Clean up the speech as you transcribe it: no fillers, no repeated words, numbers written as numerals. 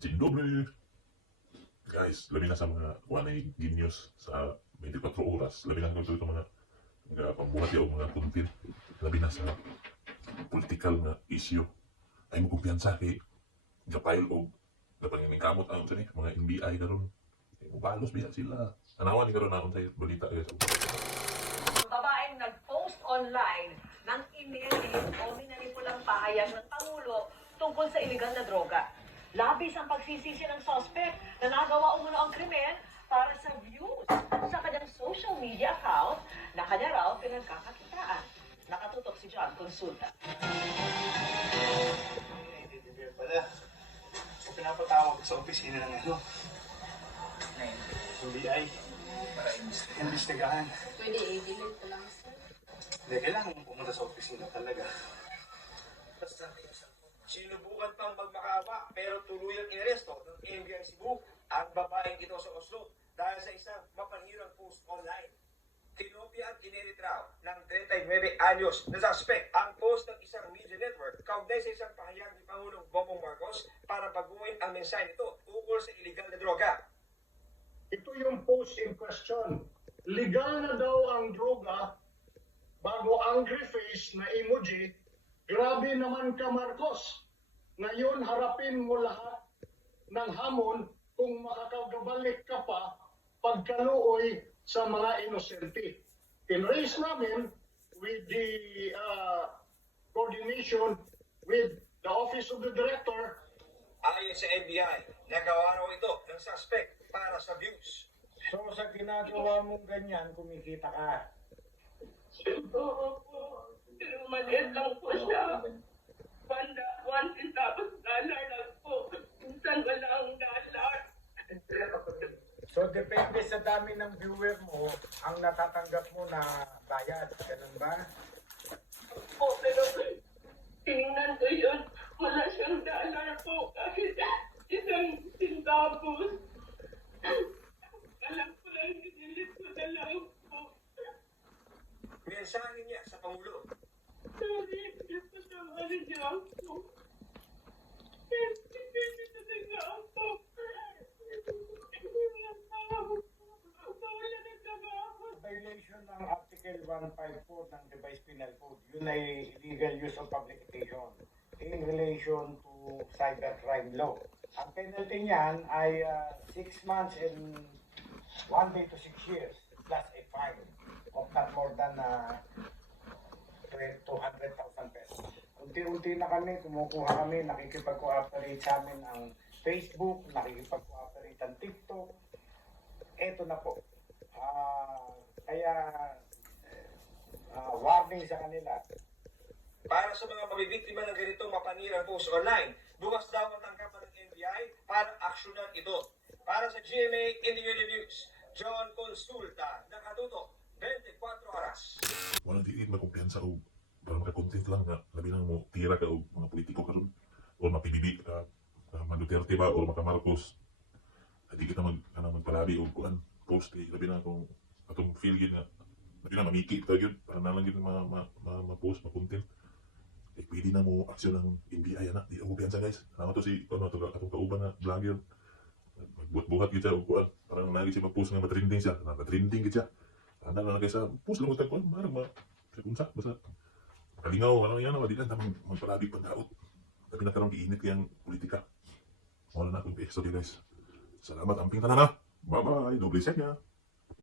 Dzień dobry! Guys, labi na sa mga kuha na genius sa 24 oras. Labi na sa mga pambuhat o mga content. Labi na sa political na issue. Ay mo kumpiyansa kay Gapile o napanginingkamot ang sa ni mga NBI karon. Balos biya sila. Anawan ni karon na sa balita guys. Ang babaeng nag-post online ng email o minanipulang pahayag ng Pangulo tungkol sa iligal na droga. Labis ang pagsisisi ng suspect na nagawa umano ang krimen para sa views sa kanyang social media account na kanya raw pinagkakakitaan. Nakatutok si John Consulta. Naiintindihan pala. Kung pinapatawag sa opisina ng NBI, para imbestigahan. Pwede i-delete ko lang, sir. Hindi, kailangan mo pumunta sa opisina talaga. Sinubukan pang magmakaawa pero tuluyang inaresto ng NBI Cebu ang babaeng ito sa Oslo dahil sa isang mapanirang post online. Kinopya at ineditraw ng 39 anyos na suspect ang post ng isang media network kaugnay sa isang pahayag ni Pangulong Bongbong Marcos para baguhin ang mensahe nito ukol sa iligal na droga. Ito yung post in question. Legal na daw ang droga bago angry face na emoji. Grabe naman ka, Marcos. Ngayon harapin mo lahat ng hamon kung makakagabalik ka pa pagkaluoy sa mga inosente. In-raise namin with the coordination with the Office of the Director. Ayon sa NBI, nagawa raw ito ng suspect para sa views. So sa ginagawa mong ganyan, kumikita ka. Oo po. Pero maliit lang po siya. $1 lang po. Minsan wala ang dollar. So depende sa dami ng viewer mo, ang natatanggap mo na bayad. Ganun ba? Po, pero tingnan ko yun. Wala siyang dollar po. Kahit isang centavos. Alam ko lang, dinilit ko na lang po. Mensahe niya sa Pangulo. Sorry, pasawari niyo ako. Hindi talaga ako. Wala na trabaho. Violation ng Article 154 ng Revised Penal Code. Yun ay illegal use of publication in relation to cybercrime law. Ang penalty niyan ay 6 months and 1 day to 6 years plus a fine of not more than 200,000 pesos. Unti-unti na kami, kumukuha kami, nakikipag-cooperate sa amin ang Facebook, nakikipag-cooperate ang TikTok. Eto na po. Kaya warning sa kanila. Para sa mga mabibiktima ng ganitong mapanirang post online, bukas daw ang tanggapan ng NBI para aksyonan ito. Para sa GMA Integrated News, John Consulta, nakatutok 24 oras. Walang diit makumpiyansa o para makakontent lang na labi na mo tira ka o mga politiko karon o mapibibi ka mga Duterte ba o maka Marcos. Hindi kita magpalabi o kuan post kay labi na kung atong feel gid na labi na mamiki ka gyud para na lang gyud ma-post ma-content. Eh pwede na mo aksyon ng NBI na di ako kumpiyansa guys. Ano to si atong kauban na vlogger. Magbuhat-buhat gid siya o kuan parang nagi siya mag-post nga matrending siya. Na-trending gid siya. Ana na lang kaysa post lang mo tag kuan marag ma sa kunsa basta kalingaw, ano yan, di lang tamang magpalabig pandaot. Tapi nagkaroon giinit kayang politika. Wala na akong episode guys. Salamat amping tanan ha. Bye-bye. Doble set niya.